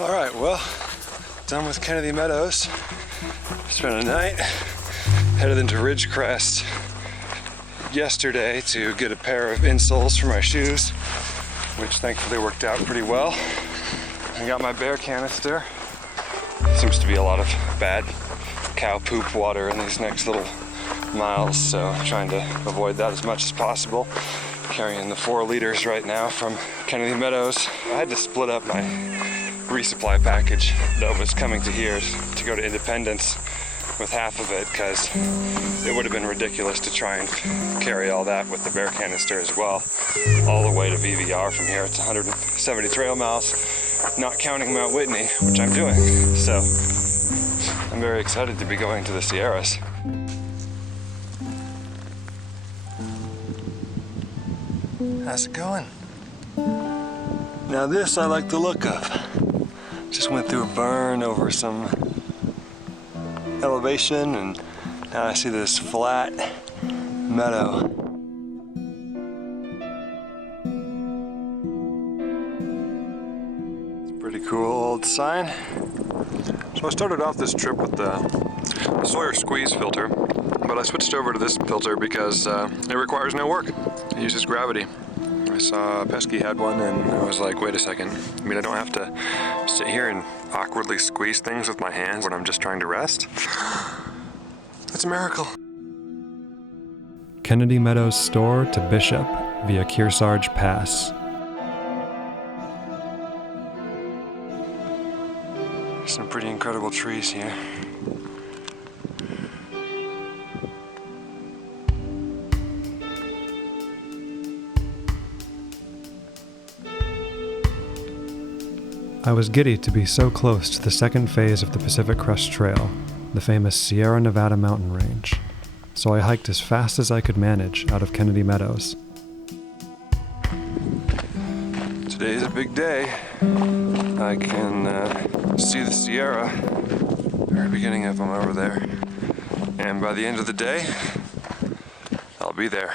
All right, well, done with Kennedy Meadows. Spent a night, headed into Ridgecrest yesterday to get a pair of insoles for my shoes, which thankfully worked out pretty well. I got my bear canister. Seems to be a lot of bad cow poop water in these next little miles, so I'm trying to avoid that as much as possible. Carrying the 4 liters right now from Kennedy Meadows. I had to split up my resupply package that was coming to here to go to Independence with half of it, because it would have been ridiculous to try and carry all that with the bear canister as well, all the way to VVR from here. It's 170 trail miles, not counting Mount Whitney, which I'm doing. So I'm very excited to be going to the Sierras. How's it going? Now this I like the look of. Just went through a burn over some elevation, and now I see this flat meadow. It's a pretty cool old sign. So I started off this trip with the Sawyer squeeze filter, but I switched over to this filter because it requires no work. It uses gravity. I saw Pesky had one and I was like, wait a second. I mean, I don't have to sit here and awkwardly squeeze things with my hands when I'm just trying to rest. It's a miracle. Kennedy Meadows store to Bishop via Kearsarge Pass. Some pretty incredible trees here. I was giddy to be so close to the second phase of the Pacific Crest Trail, the famous Sierra Nevada mountain range, so I hiked as fast as I could manage out of Kennedy Meadows. Today's a big day. I can see the Sierra, very beginning of them over there, and by the end of the day, I'll be there.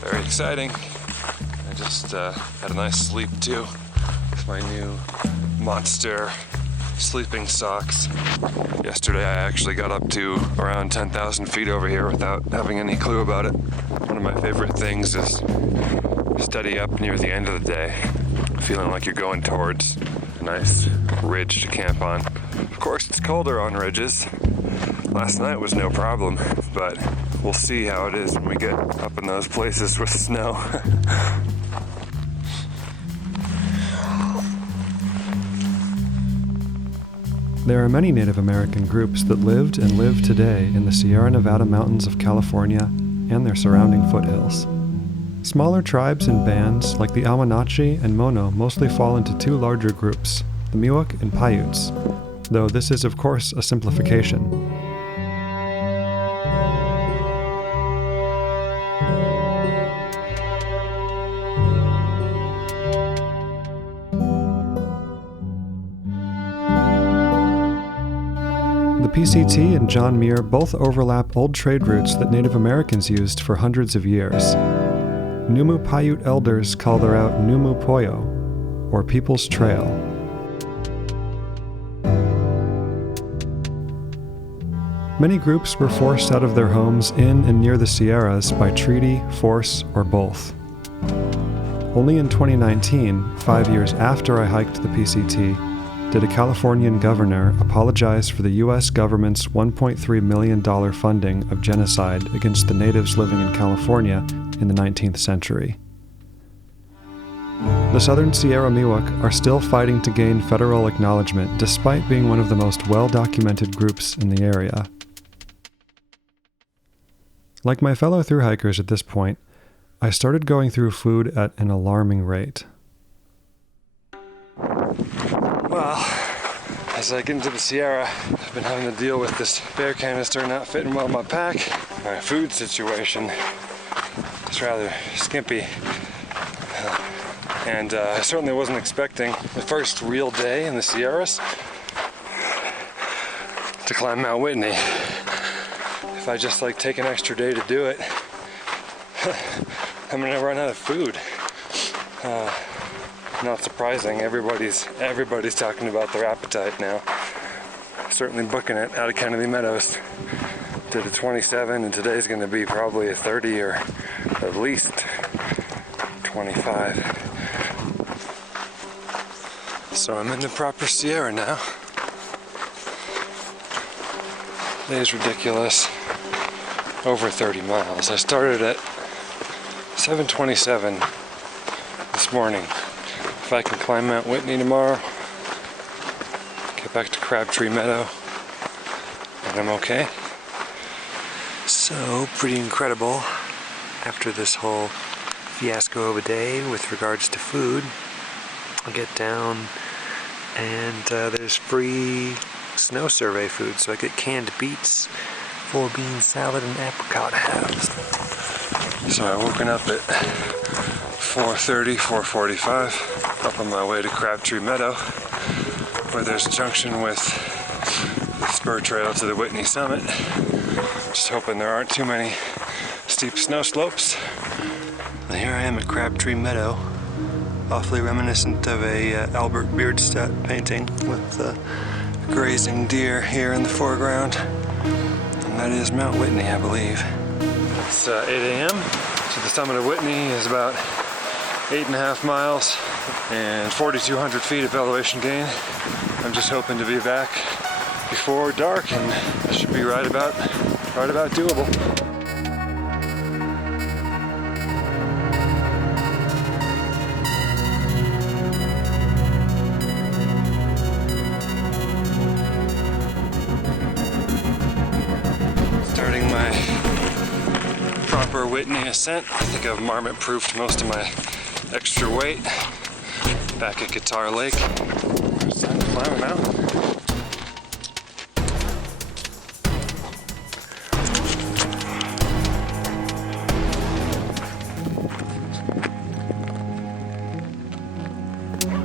Very exciting. I just had a nice sleep too. My new monster sleeping socks. Yesterday I actually got up to around 10,000 feet over here without having any clue about it. One of my favorite things is steady up near the end of the day, feeling like you're going towards a nice ridge to camp on. Of course, it's colder on ridges. Last night was no problem, but we'll see how it is when we get up in those places with snow. There are many Native American groups that lived and live today in the Sierra Nevada mountains of California and their surrounding foothills. Smaller tribes and bands like the Ahwahnechee and Mono mostly fall into 2 larger groups, the Miwuk and Paiutes, though this is of course a simplification. The PCT and John Muir both overlap old trade routes that Native Americans used for hundreds of years. Numu Paiute elders call their route Numu Poyo, or People's Trail. Many groups were forced out of their homes in and near the Sierras by treaty, force, or both. Only in 2019, 5 years after I hiked the PCT, did a Californian governor apologize for the U.S. government's $1.3 million funding of genocide against the natives living in California in the 19th century. The Southern Sierra Miwuk are still fighting to gain federal acknowledgement despite being one of the most well-documented groups in the area. Like my fellow thru-hikers at this point, I started going through food at an alarming rate. Well, as I get into the Sierra, I've been having to deal with this bear canister not fitting well in my pack. My food situation is rather skimpy. And I certainly wasn't expecting the first real day in the Sierras to climb Mount Whitney. If I just take an extra day to do it, I'm gonna run out of food. Not surprising, everybody's talking about their appetite now. Certainly booking it out of Kennedy Meadows. Did a 27 and today's going to be probably a 30 or at least 25. So I'm in the proper Sierra now. Today's ridiculous. Over 30 miles. I started at 7:27 this morning. If I can climb Mount Whitney tomorrow, get back to Crabtree Meadow, and I'm okay. So, pretty incredible after this whole fiasco of a day with regards to food. I'll get down and there's free snow survey food, so I get canned beets, full bean salad, and apricot halves. So I woken up at 4:30, 4:45, up on my way to Crabtree Meadow, where there's a junction with the spur trail to the Whitney summit. Just hoping there aren't too many steep snow slopes. And here I am at Crabtree Meadow, awfully reminiscent of a Albert Bierstadt painting with the grazing deer here in the foreground. And that is Mount Whitney, I believe. It's 8 a.m. So the summit of Whitney is about 8.5 miles and 4,200 feet of elevation gain. I'm just hoping to be back before dark, and that should be right about doable. Starting my proper Whitney ascent. I think I've marmot-proofed most of my extra weight. Back at Guitar Lake. It's time to climb a mountain.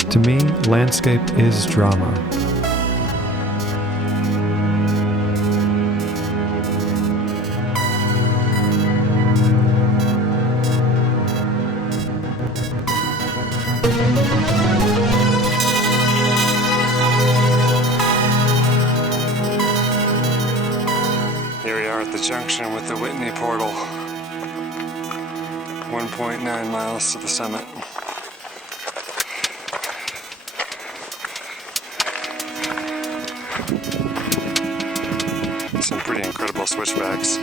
To me, landscape is drama. Here we are at the junction with the Whitney portal. 1.9 miles to the summit. Some pretty incredible switchbacks.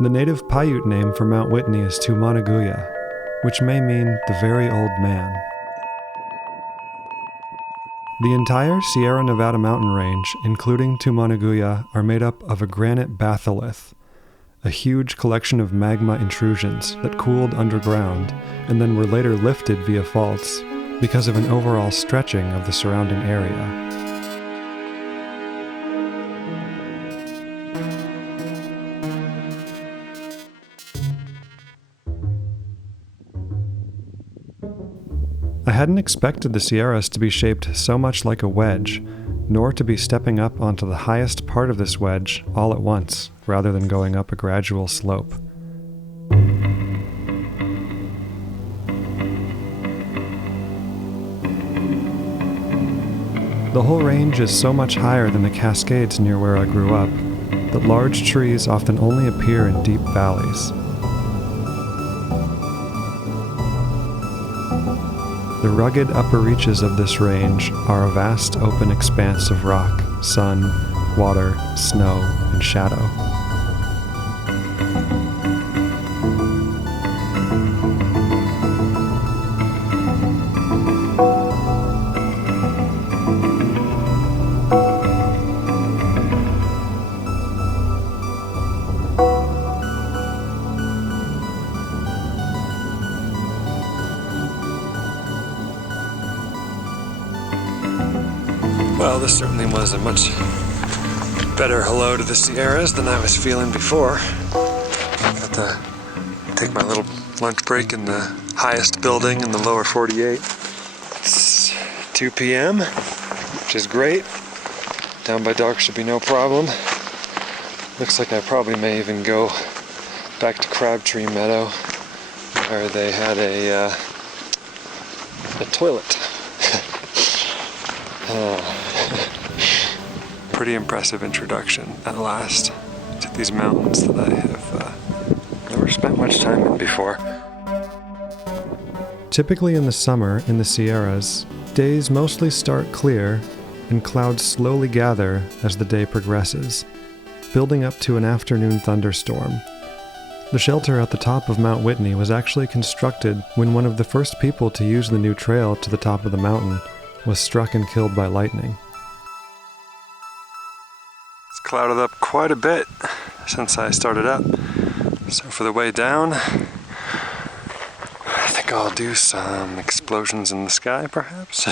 The native Paiute name for Mount Whitney is Tumanguya, which may mean the very old man. The entire Sierra Nevada mountain range, including Tumanguya, are made up of a granite batholith, a huge collection of magma intrusions that cooled underground and then were later lifted via faults because of an overall stretching of the surrounding area. I hadn't expected the Sierras to be shaped so much like a wedge, nor to be stepping up onto the highest part of this wedge all at once, rather than going up a gradual slope. The whole range is so much higher than the Cascades near where I grew up that large trees often only appear in deep valleys. The rugged upper reaches of this range are a vast open expanse of rock, sun, water, snow, and shadow. Well, this certainly was a much better hello to the Sierras than I was feeling before. Got to take my little lunch break in the highest building in the lower 48. It's 2 p.m., which is great. Down by dark should be no problem. Looks like I probably may even go back to Crabtree Meadow, where they had a toilet. Pretty impressive introduction at last to these mountains that I have never spent much time in before. Typically in the summer in the Sierras, days mostly start clear and clouds slowly gather as the day progresses, building up to an afternoon thunderstorm. The shelter at the top of Mount Whitney was actually constructed when one of the first people to use the new trail to the top of the mountain was struck and killed by lightning. It's clouded up quite a bit since I started up. So for the way down, I think I'll do some explosions in the sky, perhaps.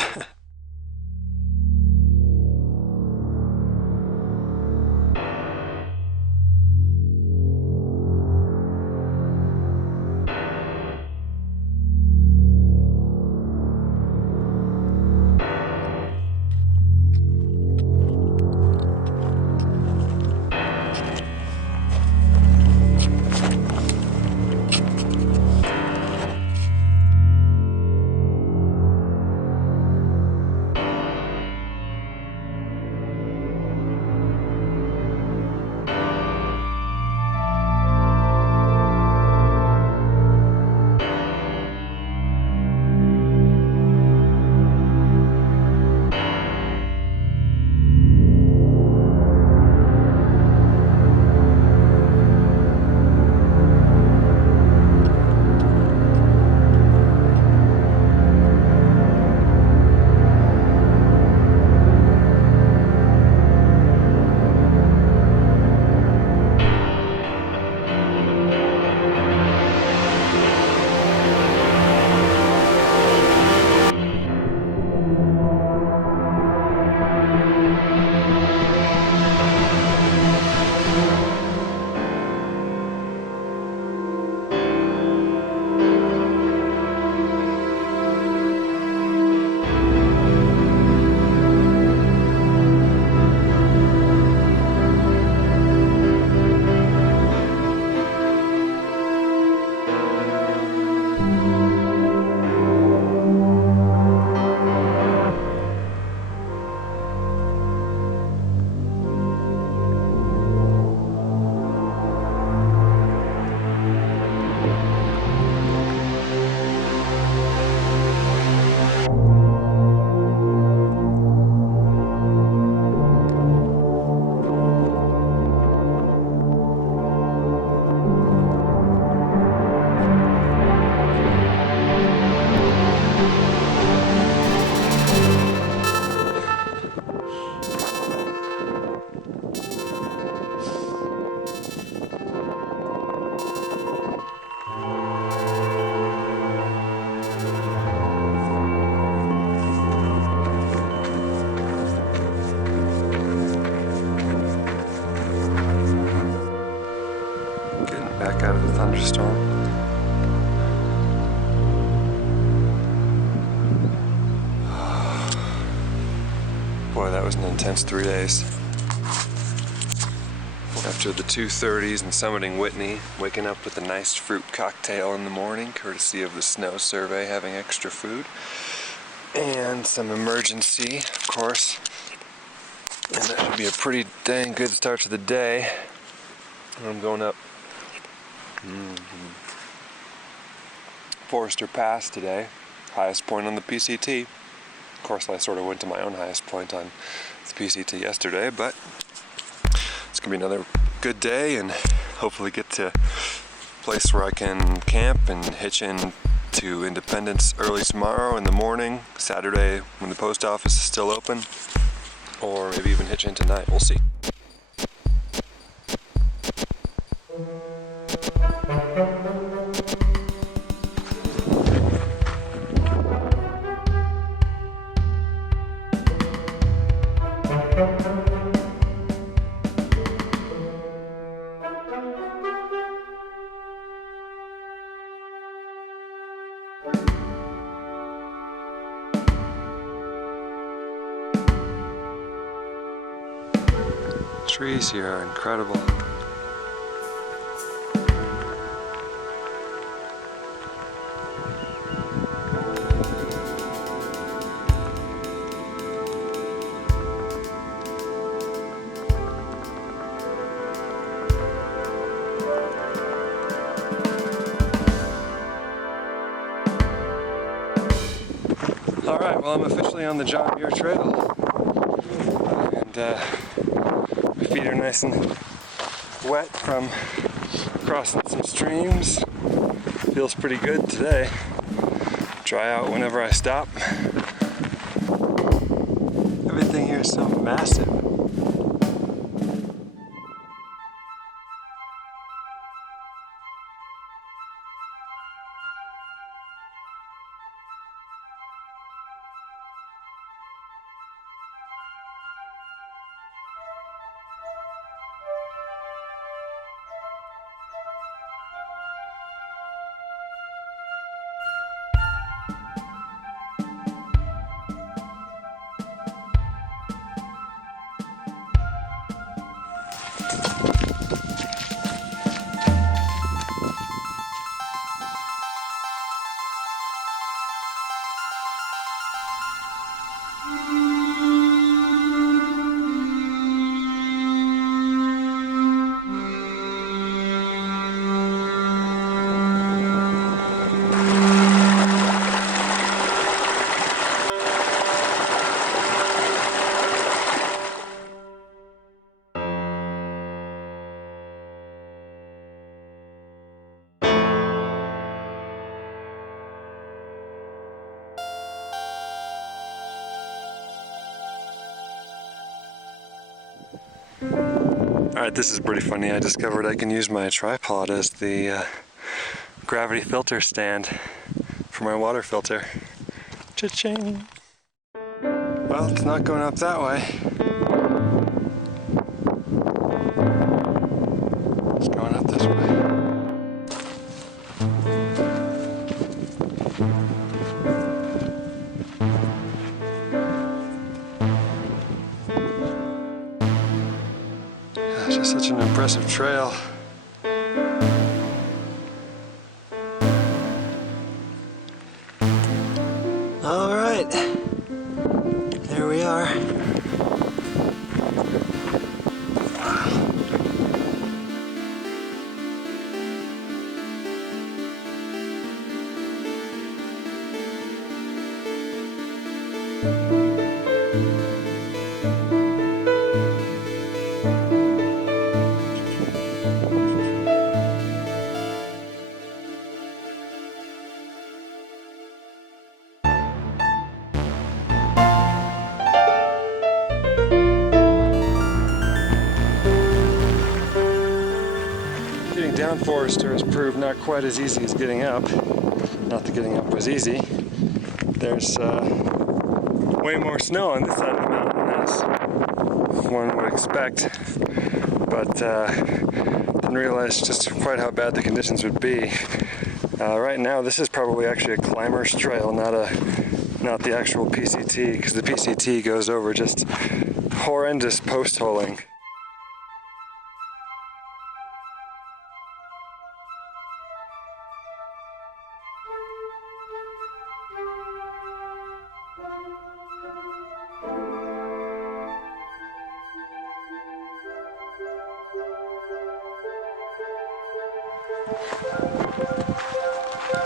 Back out of the thunderstorm. Boy, that was an intense 3 days. After the 2:30s and summiting Whitney, waking up with a nice fruit cocktail in the morning, courtesy of the snow survey having extra food, and some emergency, of course. And that should be a pretty dang good start to the day. I'm going up Forrester Pass today, highest point on the PCT. Of course, I sort of went to my own highest point on the PCT yesterday, but it's gonna be another good day and hopefully get to a place where I can camp and hitch in to Independence early tomorrow in the morning, Saturday when the post office is still open, or maybe even hitch in tonight. We'll see. Trees here are incredible. All right, well, I'm officially on the John Muir Trail, and my feet are nice and wet from crossing some streams. Feels pretty good today. Dry out whenever I stop. Everything here is so massive. Alright, this is pretty funny. I discovered I can use my tripod as the gravity filter stand for my water filter. Cha-ching! Well, it's not going up that way. It's going up this way. Gosh, it's such an impressive trail. All right, there we are. Getting down Forrester has proved not quite as easy as getting up. Not that getting up was easy. There's way more snow on this side of the mountain as one would expect, but didn't realize just quite how bad the conditions would be. Right now, this is probably actually a climber's trail, not the actual PCT, because the PCT goes over just horrendous post-holing.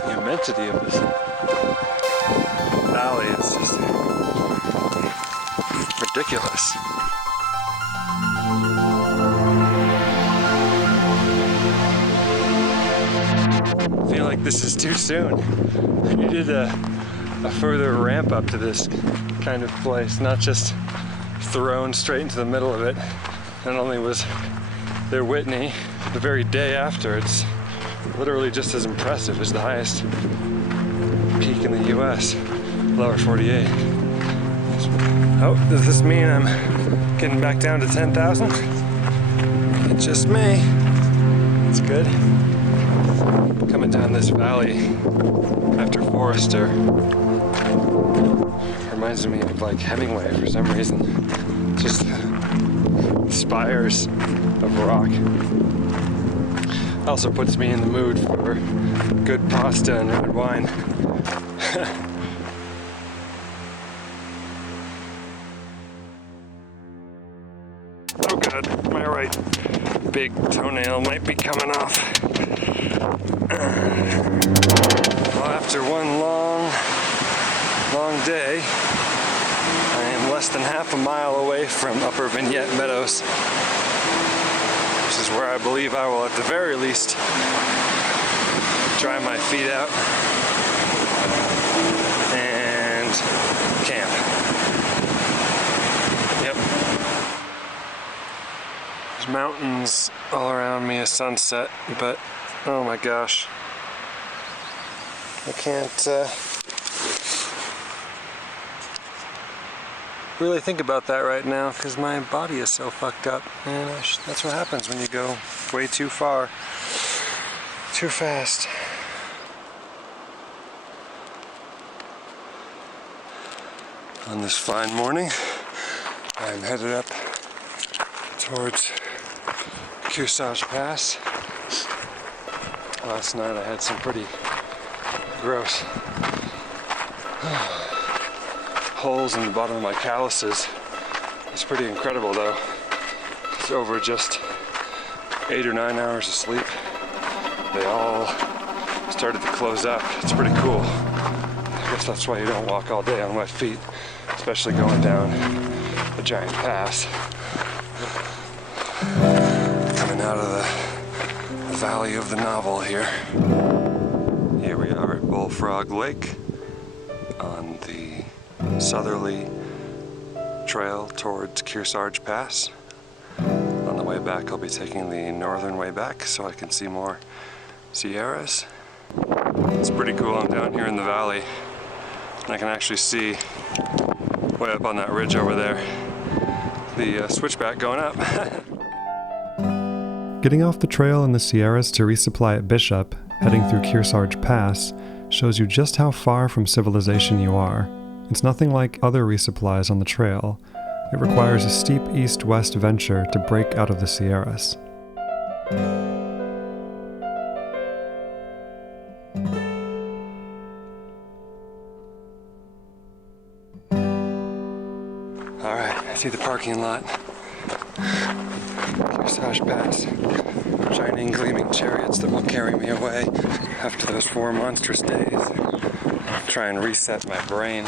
The immensity of this valley. It's just ridiculous. I feel like this is too soon. I needed a further ramp up to this kind of place, not just thrown straight into the middle of it. Not only was there Whitney, the very day after, it's literally just as impressive as the highest peak in the US, lower 48. Oh, does this mean I'm getting back down to 10,000? It's just me. It's good. Coming down this valley after Forrester reminds me of like Hemingway for some reason. Just spires of rock. Also puts me in the mood for good pasta and red wine. Oh god, my right big toenail might be coming off. Well, after one long day, I am less than half a mile away from Upper Vignette Meadows, which is where I believe I will at the very least dry my feet out and camp. Yep. There's mountains all around me, a sunset, but oh my gosh, I can't really think about that right now because my body is so fucked up, and that's what happens when you go way too far, too fast. On this fine morning, I'm headed up towards Kearsarge Pass. Last night I had some pretty gross holes in the bottom of my calluses. It's pretty incredible though. It's over just 8 or 9 hours of sleep. They all started to close up. It's pretty cool. I guess that's why you don't walk all day on wet feet, especially going down a giant pass. Coming out of the valley of the novel here. Here we are at Bullfrog Lake on the southerly trail towards Kearsarge Pass. On the way back, I'll be taking the northern way back so I can see more Sierras. It's pretty cool. I'm down here in the valley and I can actually see way up on that ridge over there the switchback going up. Getting off the trail in the Sierras to resupply at Bishop, heading through Kearsarge Pass, shows you just how far from civilization you are. It's nothing like other resupplies on the trail. It requires a steep east-west venture to break out of the Sierras. Alright, I see the parking lot. Kearsarge Pass. Shining, gleaming chariots that will carry me away after those 4 monstrous days. I'll try and reset my brain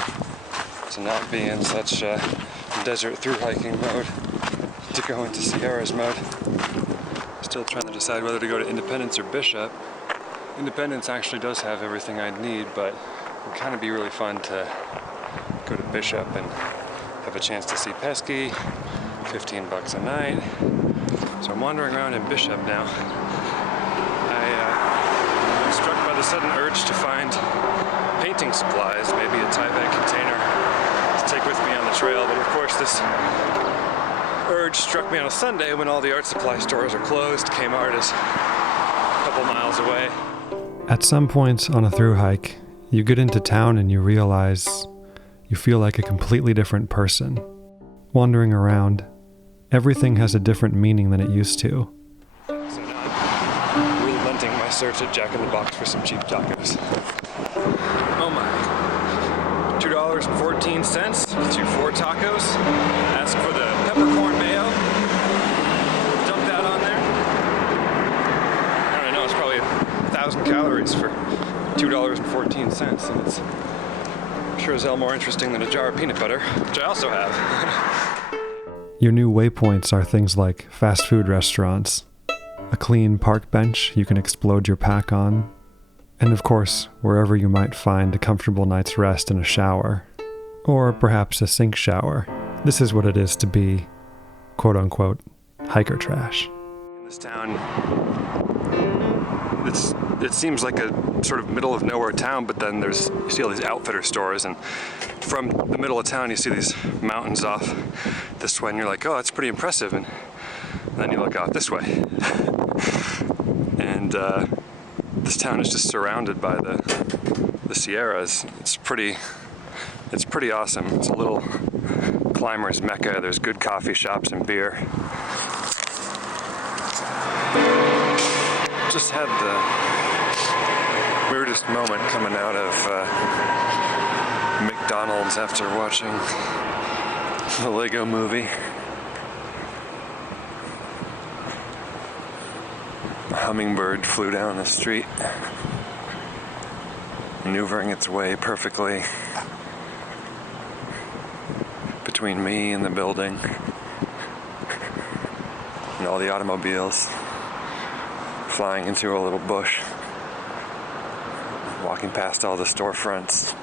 to not be in such a desert through hiking mode, to go into Sierras mode. Still trying to decide whether to go to Independence or Bishop. Independence actually does have everything I need, but it would kind of be really fun to go to Bishop and have a chance to see Pesky, $15 a night. So I'm wandering around in Bishop now. I'm struck by the sudden urge to find painting supplies, maybe a tie bag container to take with me on the trail, but of course this urge struck me on a Sunday when all the art supply stores are closed. Kmart is a couple miles away. At some point on a through hike, you get into town and you realize you feel like a completely different person. Wandering around, everything has a different meaning than it used to. So now I'm relenting my search at Jack in the Box for some cheap tacos. Oh my. $2.14, 4 tacos. Ask for the peppercorn mayo. Dump that on there. I don't know, it's probably 1,000 calories for $2.14, and it's Sure as hell more interesting than a jar of peanut butter, which I also have. Your new waypoints are things like fast food restaurants, a clean park bench you can explode your pack on, and of course, wherever you might find a comfortable night's rest in a shower, or perhaps a sink shower. This is what it is to be, quote-unquote, hiker trash. In this town, it seems like a sort of middle of nowhere town, but then you see all these outfitter stores, and from the middle of town you see these mountains off this way, and you're like, oh, that's pretty impressive, and then you look out this way. And this town is just surrounded by the Sierras. It's pretty awesome. It's a little climber's mecca. There's good coffee shops and beer. Just had the weirdest moment coming out of McDonald's after watching the Lego movie. A hummingbird flew down the street, maneuvering its way perfectly between me and the building and all the automobiles, flying into a little bush, walking past all the storefronts,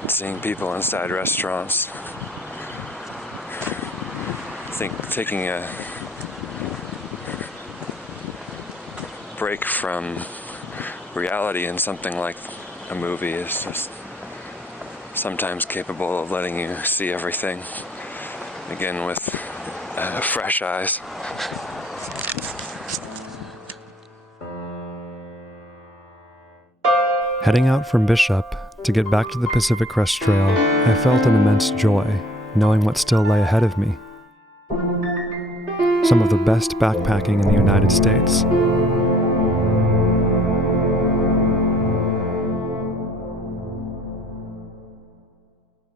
and seeing people inside restaurants. I think taking a break from reality in something like a movie is just sometimes capable of letting you see everything again with fresh eyes. Heading out from Bishop to get back to the Pacific Crest Trail, I felt an immense joy, knowing what still lay ahead of me. Some of the best backpacking in the United States,